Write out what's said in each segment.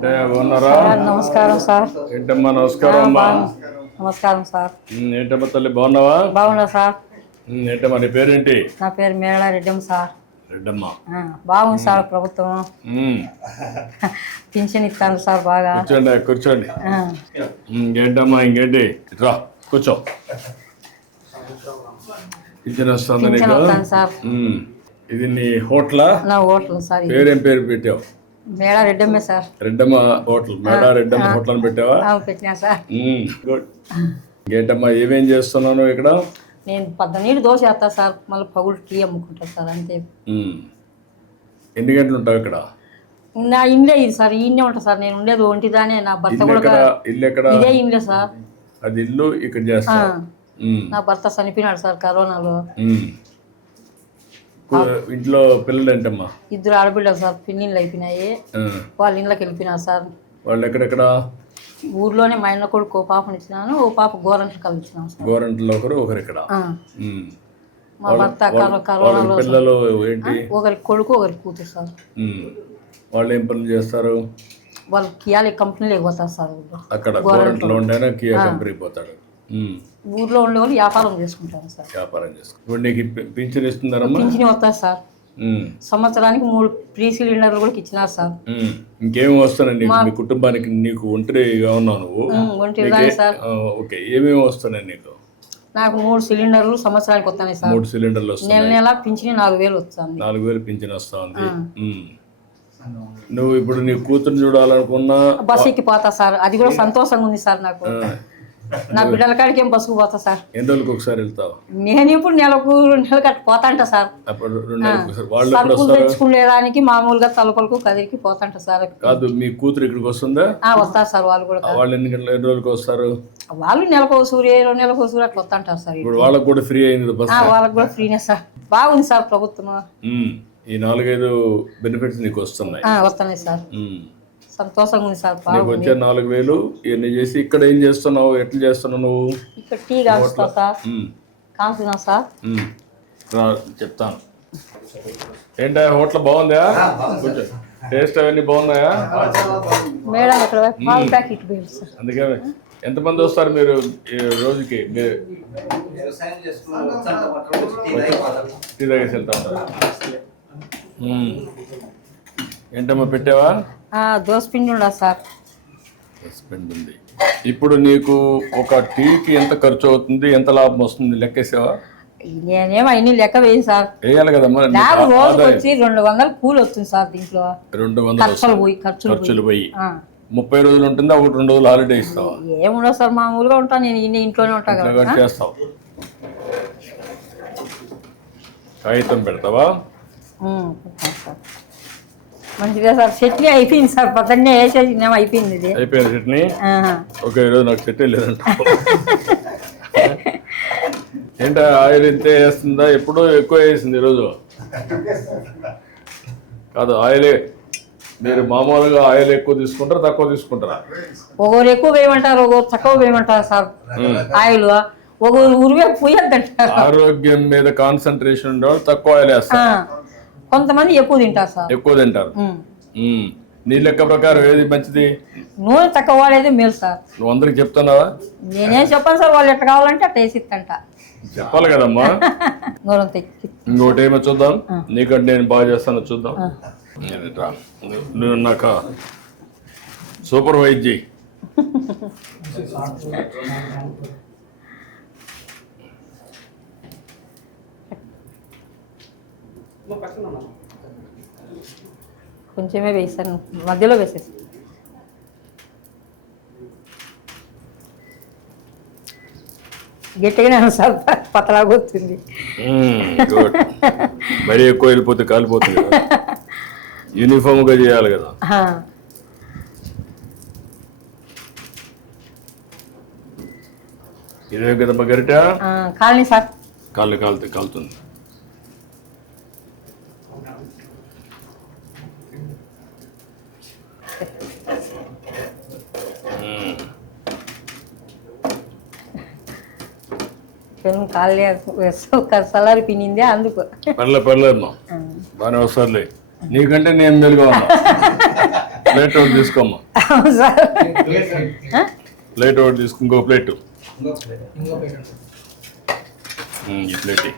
అంటే బాగున్నారా? నమస్కారం సార్. ఏంటమ్మా నమస్కారం అమ్మా. నమస్కారం సార్. ఏంటమ్మా తల్లి బాగున్నావా? బాగున్నా సార్. ఏంటమ్మా నీ పేరేంటి? నా పేరు మేళ రెడ్డమ్మ సార్. రెడ్డమ్మ. బాగుంది సార్ ప్రభుత్వం. పింఛన్ ఇస్తాను సార్ బాగా. కూర్చోండి కూర్చోండి. ఇంకేంటమ్మా ఇంకేంటి? రా కూర్చో. పింఛన్ వస్తుంది నీకు సార్. ఇది నీ హోటలా? నా హోటల్ సార్. పేరేం పేరు పెట్టావు? Mela Reddamma sir. Reddamma hotel. Mela Reddamma hotel అని పెట్టావా? పెట్టినా సార్. గుడ్. ఇంకేంటమ్మా ఏమేం చేస్తున్నాను ఇక్కడ? నేను 12 దోశ వేస్తా సార్, మళ్ళీ పగులు టీ అమ్ముకుంటా సార్, అంతే. ఎన్ని గంటలు ఉంటావు ఇక్కడ? నా ఇండ్లే ఇది సార్, ఈయనే ఉంటా సార్. నేను ఉండేది ఒంటిదానే. నా భర్త కూడా ఇల్లు ఎక్కడ? ఇదే ఇండ్లే సార్. అది ఇల్లు ఇక్కడ చేస్తా. నా భర్త చనిపోయినాడు సార్ కరోనాలో. ఇంట్లో పిల్లలు ఏంటమ్మా? 2 ఆడపిల్లలు సార్. పిన్నిళ్ళు అయిపోయినాయి, వాళ్ళ ఇంట్లోకి వెళ్ళిపోయినారు సార్. వాళ్ళు ఎక్కడెక్కడ? ఊర్లోనే. మా ఇంట్లో కొడుకు ఓ పాపని ఇచ్చినాను, ఓ పాప గోరంట్లు కలిసినాం సార్. గోరంట్లో ఒకరు ఇక్కడ. మా భర్త కరోనాలో. పిల్లలు ఏంటి? ఒకరి కొడుకు ఒకరి కూతురు సార్. వాళ్ళు ఏం పనులు చేస్తారు? వాళ్ళు కియాలి కంపెనీలోకి పోతారు సార్. అక్కడ గోరంట్లో ఉండేనా కియా కంపెనీకి పోతాడు. ఊర్లో ఉండే వాళ్ళు వ్యాపారం చేసుకుంటారు సార్. వ్యాపారం చేసుకుంటారు. ఇప్పుడు నీకు పింఛన్ ఇస్తున్నారమ్మా? పింఛన్ వస్తారు సార్. సంవత్సరానికి 3 ఫ్రీ సిలిండర్లు కూడా ఇచ్చినారు సార్. ఇంకేమి వస్తున్నాయి మీ కుటుంబానికి? నీకు ఒంటరిగా ఉన్నావు నువ్వు? ఒంటరిగానే సార్. ఓకే. ఏమేమి వస్తున్నాయి నీకు? నాకు 3 సిలిండర్లు సంవత్సరానికి వస్తున్నాయి సార్. 3 సిలిండర్లు వస్తున్నాయి. నెల పింఛన్ 4000 వస్తుంది. 4000 పింఛన్ వస్తా ఉంది. నువ్వు ఇప్పుడు నీ కూతురు చూడాలనుకున్నా బస్ ఎక్కి పోతా సార్. అది కూడా సంతోషంగా ఉంది సార్ నాకు. నా బిడ్డల కాడికి ఏం బస్సుకు పోతా సార్. ఎన్ని రోజులకు ఒకసారి వెళ్తావు? నేను ఇప్పుడు నెలకు 2 నెలలు కట్టి పోతాంట సార్. సరుకులు తెచ్చుకునేదానికి మామూలుగా తలుపులకు కదిరికి పోతాంట సార్. కాదు, మీ కూతురు ఇక్కడికి వస్తుందా? వస్తారు సార్ వాళ్ళు కూడా. వాళ్ళు ఎన్ని రోజులకు వస్తారు? వాళ్ళు నెలకు 2 నెలలకు అట్లా వస్తుంటారు సార్. ఇప్పుడు వాళ్ళకి కూడా ఫ్రీ అయింది బస్? వాళ్ళకి కూడా ఫ్రీనే సార్. బాగుంది సార్ ప్రభుత్వం. ఈ 4-5 బెనిఫిట్స్ నీకు వస్తున్నాయి? వస్తున్నాయి సార్. సంతోషంగా ఉంది సార్. వచ్చే 4000 ఇవన్నీ చేసి ఇక్కడ ఏం చేస్తున్నావు? ఎట్లా చేస్తున్నావు నువ్వు? ఇక్కడ టీ కాస్తా సార్. కాల్చున్నా సార్. చెప్తాను. ఏంటా హోటల్ బాగుందా? టేస్ట్ అవన్నీ బాగున్నాయా? మేడం ఇక్కడ పాల ప్యాకెట్ సార్. అందుకే ఎంతమంది వస్తారు మీరు రోజుకి? టీ తాగేసి వెళ్తా ఉంటారు. ఏంటమ్మా పెట్టావా? దోసపిండి ఉండదు సార్. దోసపిండి ఉంది. ఇప్పుడు నీకు ఒక టీకి ఎంత ఖర్చు అవుతుంది, ఎంత లాభం వస్తుంది లెక్కేసావా? నేనేమో అన్ని లెక్క వేయను సార్. వేయాలి కదమ్మా. రోజుకి వచ్చి 200 కూలి వస్తుంది సార్. దీంట్లో 200 ఖర్చులు పోయి 30 రోజులు ఉంటుందా? 1-2 రోజులు హాలిడే ఇస్తావా? ఏముండదు సార్, మామూలుగా ఉంటాను నేను. ఇంట్లోనే ఉంటా కదా. చేస్తావు. కాగితం పెడతావా? మంచిగా సార్. చట్నీ అయిపోయింది సార్. పొద్దున్నే వేసేసి అయిపోయింది. ఇది అయిపోయింది చట్నీ. ఓకే. ఈరోజు నాకు చట్నీ లేదంట. ఏంటో ఆయిల్ ఇంతే వేస్తుందా? ఎప్పుడో ఎక్కువ వేసింది ఈరోజు. కాదు, ఆయిలే. మీరు మామూలుగా ఆయిల్ ఎక్కువ తీసుకుంటారా తక్కువ తీసుకుంటారా? ఒకరు ఎక్కువ వేయమంటారు, ఒకరు తక్కువ వేయమంటారు సార్. ఆయిల్ ఒకరు ఉరివే పోయొద్దంటారు. ఆరోగ్యం మీద కాన్సన్ట్రేషన్ ఉండేవాళ్ళు తక్కువ ఆయిల్ వేస్తారు. కొంతమంది ఎక్కువ తింటారు సార్. ఎక్కువ తింటారు. నీ లెక్క ప్రకారం ఏది మంచిది? నూనె తక్కువ వాడేది మేలు సార్. నువ్వు అందరికి చెప్తున్నావా? నేనేం చెప్పాను సార్. వాళ్ళు ఎట్లా కావాలంటే అట్లా వేసిస్తంట. చెప్పాలి కదమ్మా. ఇంకోటి ఏమో చూద్దాం. నీకంటే నేను బాగా చేస్తాను చూద్దాం. నువ్వు నాకు సూపర్వైజ్ చేయి. కొంచెమే వేసాను, మధ్యలో వేసేసి. గట్టిగానే సార్, పతలాగా వస్తుంది. మరీ ఎక్కువ వెళ్ళిపోతే కాలిపోతుంది. యూనిఫామ్ గా చేయాలి కదా. ఇదే కదమ్మా గరిట? Colony sir. కాలుతుంది. సలారి పిన్నిందే అందుకు. పర్లేదమ్మా, బాగానే వస్తారులే. నీకంటే నేను మెలుగా ఉన్నా. ప్లేట్ ఒకటి తీసుకోమ్మా. అవును సార్. ప్లేట్ ఒకటి తీసుకో, ఇంకో ప్లేట్. ఈ ప్లేట్ ఇయ్యి.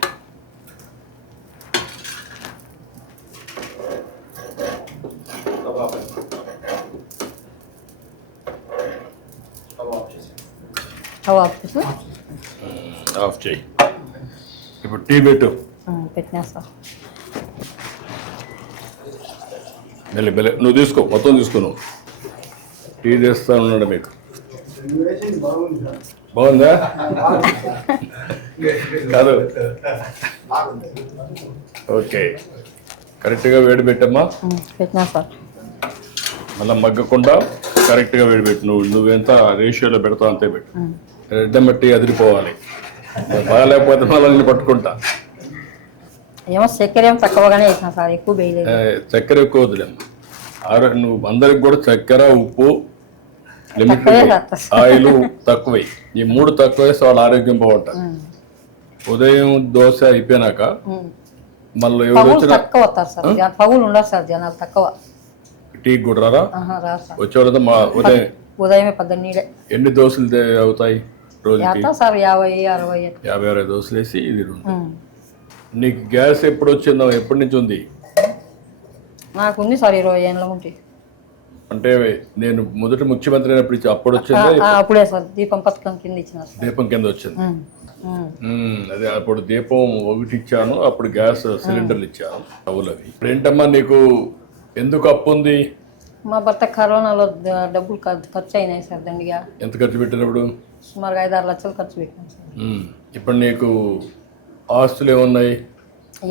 ఆఫ్ చేయి. ఇప్పుడు టీ పెట్టు. పెట్టినా సార్. మెల్లి నువ్వు తీసుకో, మొత్తం తీసుకో. నువ్వు టీ చేస్తా ఉన్నాడు మీకు. బాగుందా? కాదు, ఓకే. కరెక్ట్గా వేడి పెట్టమ్మా. పెట్టినా సార్. మళ్ళీ మగ్గకుండా కరెక్ట్గా వేడి పెట్టు. నువ్వెంత రేషియోలో పెడతావు అంతే పెట్టు. రెడ్డం బట్టి అదిరిపోవాలి. బాగాలేకపోతే మళ్ళీ పట్టుకుంటా. ఏమో చక్కెర ఏమో తక్కువగానే వేసినా సార్, ఎక్కువ వేయలేదు. చక్కెర ఎక్కువ వద్దులేమ్మా. నువ్వు అందరికి కూడా చక్కెర, ఉప్పు, లిమిట్, ఆయిల్ తక్కువై. ఈ 3 తక్కువ వేస్తే వాళ్ళ ఆరోగ్యం బాగుంటుంది. ఉదయం దోశ అయిపోయినాక మళ్ళీ ఎవరు వచ్చినా తక్కువ వస్తారు సార్, పగులు ఉండరు సార్, జనాలు తక్కువ. టీ కూడా రారా? వచ్చేవాళ్ళతో ఉదయమే 18. ఎన్ని దోశలు అవుతాయి రోజుకి? సార్ 50-60. 50-60 దోశలు వేసి ఇది. నీకు గ్యాస్ ఎప్పుడు వచ్చిందో, ఎప్పటి నుంచి ఉంది? నాకు ఉంది సార్ 20 ఏళ్ళ ఉంటే. అంటే నేను మొదటి ముఖ్యమంత్రి అయినప్పుడు అప్పుడు వచ్చిందా? అప్పుడే సార్, దీపం పథకం కింద ఇచ్చిన. దీపం కింద వచ్చింది. అదే అప్పుడు దీపం ఒకటి ఇచ్చాను, అప్పుడు గ్యాస్ సిలిండర్లు ఇచ్చాను. అవులవి. ఇప్పుడు ఏంటమ్మా నీకు ఎందుకు అప్పు ఉంది? మా భర్త కరోనాలో డబ్బులు ఖర్చు అయినాయి సార్ దండిగా. ఎంత ఖర్చు పెట్టినప్పుడు? సుమారుగా 5-6 లక్షలు ఖర్చు పెట్టినాం సార్. ఇప్పుడు నీకు ఆస్తులు ఏమున్నాయి?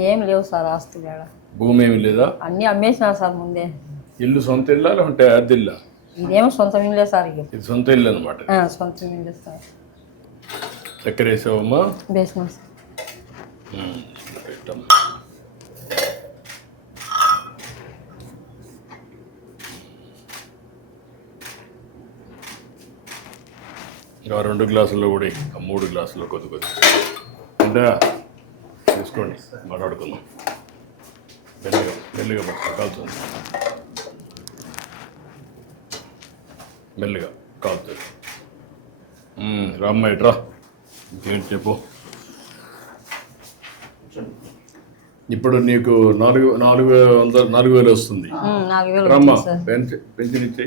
ఏం లేవు సార్ ఆస్తులు. భూమి ఏమి లేదా? అన్నీ అమ్మేసినారు సార్ ముందే. ఇల్లు సొంత ఇల్లా లేకుంటే అద్దె ఇల్లా? ఇదేమో సొంత ఇల్లే సార్. ఇది సొంత ఇల్లు అనమాట. సొంత ఇల్లే సార్. చక్కెర వేసావమ్మా? వేసినాం సార్. ఇంకా 2 గ్లాసుల్లో కూడా 3 గ్లాసుల్లో కొద్ది అంటే తీసుకోండి, మాట్లాడుకుందాం. మెల్లిగా కాలుతుంది, మెల్లిగా కాలుతుంది. రామ్మ ఇట్రా, ఇంకేంటి చెప్పు. ఇప్పుడు నీకు 4,000 వస్తుంది. రమ్మ పెంచినిచ్చి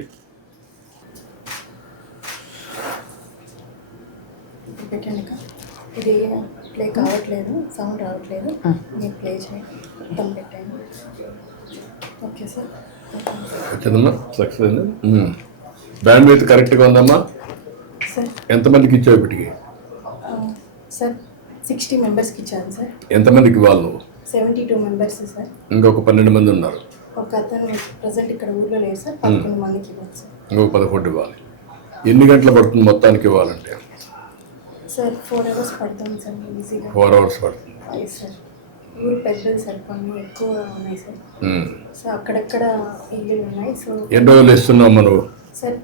పెట్టండి. ఇది ప్లే కావట్లేదు, సౌండ్ రావట్లేదు. మీరు ప్లే చేయండి. మొత్తం పెట్టండి. Okay sir. వచ్చిందమ్మా, సక్సెస్ అయింది. బ్యాండ్ విత్ కరెక్ట్గా ఉందమ్మా. సార్ ఎంతమందికి ఇచ్చావు ఇప్పటికి? సార్ 60 మెంబర్స్కి ఇచ్చాను సార్. ఎంతమందికి ఇవ్వాలి నువ్వు? 72 మెంబర్స్ సార్. ఇంకొక 12 మంది ఉన్నారు. ఒక అతను ప్రజెంట్ ఇక్కడ ఊర్లో లేరు సార్. 11 మందికి ఇవ్వాలి సార్. ఇంకొక 11 ఇవ్వాలి. ఎన్ని గంటలు పడుతుంది మొత్తానికి ఇవ్వాలంటే? సార్ 4 hours పడుతుంది సార్ ఈజీగా. 4 hours పడుతుంది. సార్ ఊరు పెద్దది సార్, పనులు ఎక్కువ ఉన్నాయి సార్. సో అక్కడక్కడ ఇల్లు ఉన్నాయి. సో ఎన్ని రోజులు ఇస్తున్నావు నువ్వు? Sir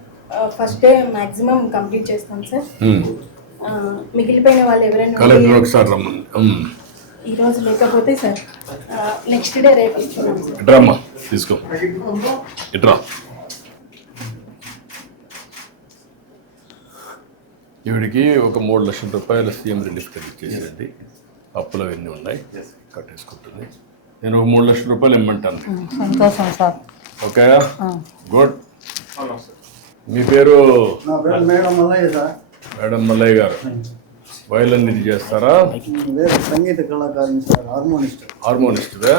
first day maximum complete చేస్తాం సార్. మిగిలిపోయిన వాళ్ళు ఎవరైనా కలెక్టర్ ఒకసారి రమ్మని. ఈరోజు లేకపోతే సార్ నెక్స్ట్ డే రేపు ఇస్తున్నాం సార్. ఇట్రామ్మా, తీసుకో, ఇట్రా. ఈవిడికి ఒక 3 లక్షల రూపాయల సీఎం రిలీఫ్ ఇచ్చేసేయండి. అప్పులు అవన్నీ ఉన్నాయి, కట్టేసుకుంటుంది. నేను ఒక 3 లక్షల రూపాయలు ఇమ్మంటాను. సంతోషం సార్. Okay, good. మీ పేరు? మేడం మల్లయ్య సార్. మేడం మల్లయ్య గారు వయలిన్ ఇది చేస్తారా? సంగీత కళాకారుని సార్, హార్మోనిస్ట్. హార్మోనిస్ట్దా?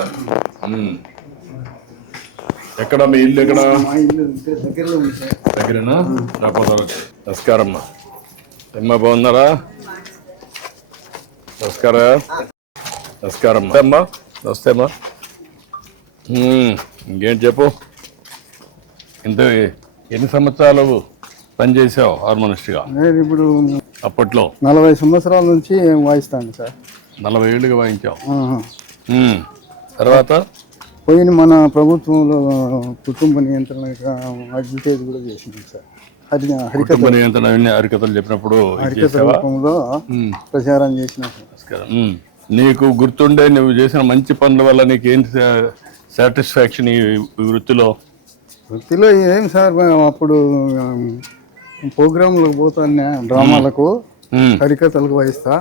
ఎక్కడ మీ ఇల్లు? ఎక్కడ? మా ఇల్లు దగ్గరలో ఉంది సార్. దగ్గరేనా? రాకపోతే నమస్కారం అమ్మా. అమ్మా బాగున్నారా? నమస్కారం అమ్మా. నమస్తే అమ్మా. ఇంకేంటి చెప్పు. ఎన్ని సంవత్సరాలు పనిచేసావు హార్మోనిస్ట్గా? నేను ఇప్పుడు అప్పట్లో 40 సంవత్సరాల నుంచి వాయిస్తాను సార్. 40 ఏళ్ళుగా వాయించావు. తర్వాత పోయిన మన ప్రభుత్వంలో కుటుంబ నియంత్రణ అడ్వర్టైజ్ కూడా చేసింది సార్. కుటుంబ నియంత్రణ హరికథలు చెప్పినప్పుడు రూపంలో ప్రచారం చేసిన. నీకు గుర్తుండే నువ్వు చేసిన మంచి పనుల వల్ల నీకు ఏంటి సాటిస్ఫాక్షన్ ఈ వృత్తిలో? వృత్తిలో ఏం సార్ అప్పుడు ప్రోగ్రాంలకు పోతాను, డ్రామాలకు, హరికథలకు వాయిస్తా,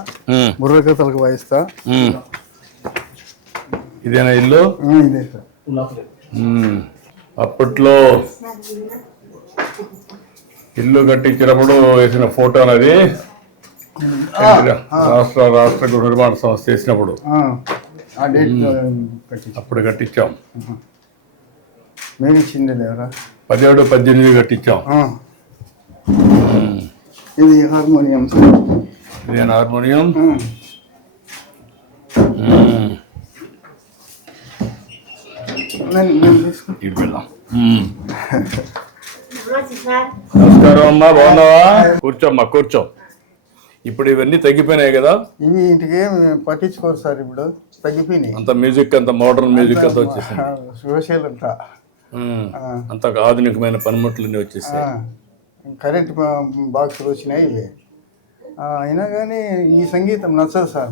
బుర్రకథలకు వాయిస్తా. ఇదేనా ఇల్లు? ఇదే సార్. అప్పట్లో ఇల్లు కట్టించినప్పుడు వేసిన ఫోటో అనేది రాష్ట్ర గృహ నిర్మాణ సంస్థ చేసినప్పుడు ఆ డేట్ కట్టించాం. అప్పుడు కట్టించాం. మేము ఇచ్చింది లేవరా? 17, 18 కట్టించాం. ఇది హార్మోనియం సార్. ఇదేనా హార్మోనియం? ఇటు వెళ్దాం. నమస్కారం అమ్మా, బాగున్నావా? కూర్చోమ్మా, కూర్చో. ఇప్పుడు ఇవన్నీ తగ్గిపోయినాయి కదా? ఇవి ఇంటికి ఏమి పట్టించుకోరు సార్, ఇప్పుడు తగ్గిపోయినాయి. అంత మ్యూజిక్, అంత మోడర్న్ మ్యూజిక్ అంతా వచ్చేసింది. సోషల్ అంతా అంత ఆధునికమైన పనిముట్లన్నీ వచ్చేసాయి. కరెంట్ బాక్సులు వచ్చినాయి. అయినా కానీ ఈ సంగీతం నచ్చదు సార్.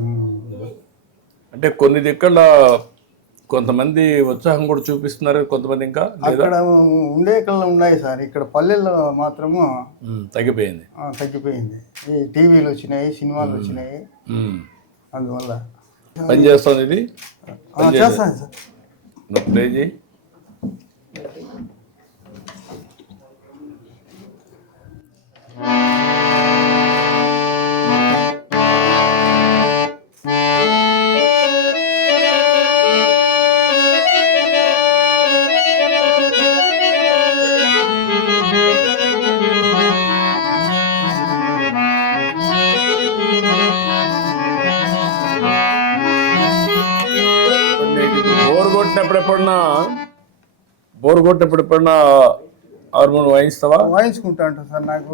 అంటే కొన్ని దిక్కల కొంతమంది ఉత్సాహం కూడా చూపిస్తున్నారు, కొంతమంది ఇంకా అక్కడ ఉండే కళ్ళ ఉన్నాయి సార్. ఇక్కడ పల్లెల్లో మాత్రము తగ్గిపోయింది. తగ్గిపోయింది. ఈ టీవీలు వచ్చినాయి, సినిమాలు వచ్చినాయి, అందువల్ల పని చేస్తుంది. ఇది చేస్తాను సార్. ప్లే చేయి. బోర్ కొట్టినప్పుడు ఎప్పుడన్నా హార్మోన్ వాయిస్తావా? వాయించుకుంటా ఉంటా సార్. నాకు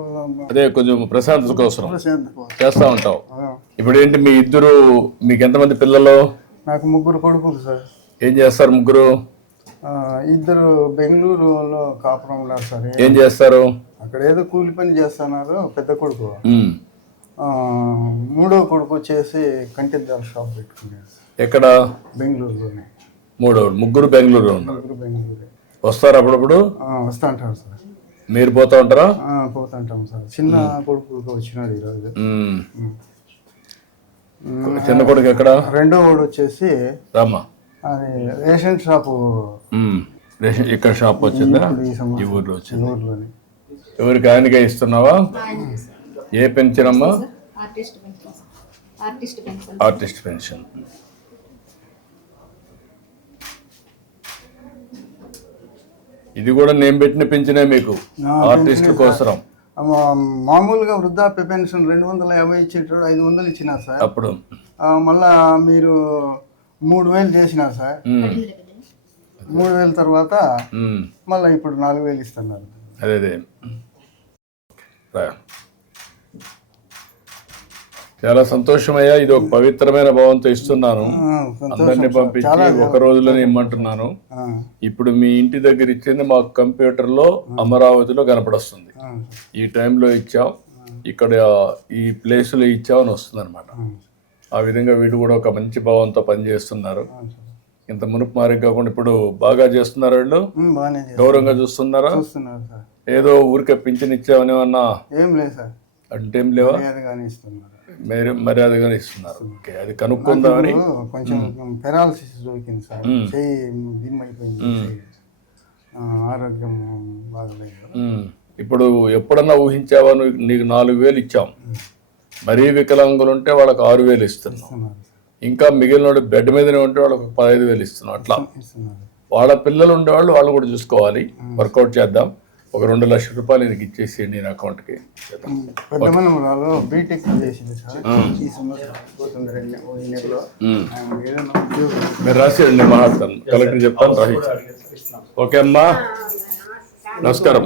అదే కొంచెం ప్రశాంతత కోసం చేస్తా ఉంటావు. ఇప్పుడు ఏంటి మీకు ఎంతమంది పిల్లలు? నాకు 3 కొడుకులు సార్. ఏం చేస్తారు ముగ్గురు? 2 బెంగళూరులో కాపురం ఉన్నారు సార్. ఏం చేస్తారు? అక్కడ ఏదో కూలి పని చేస్తున్నారు. పెద్ద కొడుకు. 3వ కొడుకు వచ్చేసి కంటిద్దాల షాప్ పెట్టుకున్నారు. ఎక్కడ? బెంగళూరులోనే. ముగ్గురు బెంగళూరులో ఉన్నారు. బెంగళూరు వస్తారు అప్పుడప్పుడు? వస్తూ ఉంటారు సార్. మీరు పోతా ఉంటారా? పోతూ ఉంటాం సార్. చిన్న కొడుకు వచ్చినాడు ఈరోజు. చిన్న కొడుకు ఎక్కడ? 2వ వాడు వచ్చేసి రామా అది రేషన్ షాపు. ఇక్కడ షాప్ వచ్చిందా? ఈ ఊర్లో వచ్చింది. ఊర్లోనే. ఎవరికి? ఆయనకే ఇస్తున్నావా? ఏ పెన్షన్ అమ్మా? Artist pension. ఇది కూడా నేను పెట్టిన పెన్షనే మీకు, ఆర్టిస్ట్ కోసం. మామూలుగా వృద్ధాప్య పెన్షన్ 250 ఇచ్చేటప్పుడు 500 ఇచ్చినారు సార్. అప్పుడు మళ్ళా మీరు 3000 చేసినారు సార్. 3000 తర్వాత మళ్ళీ ఇప్పుడు 4000 ఇస్తున్నారు. అదే చాలా సంతోషమయ్యా. ఇది ఒక పవిత్రమైన భావంతో ఇస్తున్నాను. అందరినీ పంపించి ఒక రోజులోనే ఇమ్మంటున్నాను. ఇప్పుడు మీ ఇంటి దగ్గర ఇచ్చింది మాకు కంప్యూటర్లో అమరావతిలో కనపడొస్తుంది. ఈ టైంలో ఇచ్చాం, ఇక్కడ ఈ ప్లేస్లో ఇచ్చాం అని వస్తుంది అనమాట. ఆ విధంగా వీడు కూడా ఒక మంచి భావంతో పనిచేస్తున్నారు. ఇంత మునుపు మారి కాకుండా ఇప్పుడు బాగా చేస్తున్నారు. వీళ్ళు గౌరవంగా చూస్తున్నారా? ఏదో ఊరికే పింఛన్ ఇచ్చామని ఏమన్నా? ఏం లేదు సార్. అంటే ఏం లేవా? మీరు మర్యాదగానే ఇస్తున్నారు. ఓకే, అది కనుక్కుందామని. కొంచెం పెరాలసిస్ దొరికింది సార్. చెయ్యి దిమ్మైపోయింది, ఆరోగ్యం బాగలేదు. ఇప్పుడు ఎప్పుడన్నా ఊహించావా? నీకు 4000 ఇచ్చాం. మరీ వికలాంగులు ఉంటే వాళ్ళకి 6000 ఇస్తున్నాం. ఇంకా మిగిలిన బెడ్ మీదనే ఉంటే వాళ్ళకి 15,000 ఇస్తున్నాం. అట్లా వాళ్ళ పిల్లలు ఉండేవాళ్ళు వాళ్ళు కూడా చూసుకోవాలి. వర్కౌట్ చేద్దాం. ఒక 2 లక్షల రూపాయలు నీకు ఇచ్చేసేయండి నేను అకౌంట్కి. మీరు రాసేయండి, నేను మాట్లాడతాను, కలెక్టర్ చెప్తాను, రాయించాను. ఓకే అమ్మా, నమస్కారం.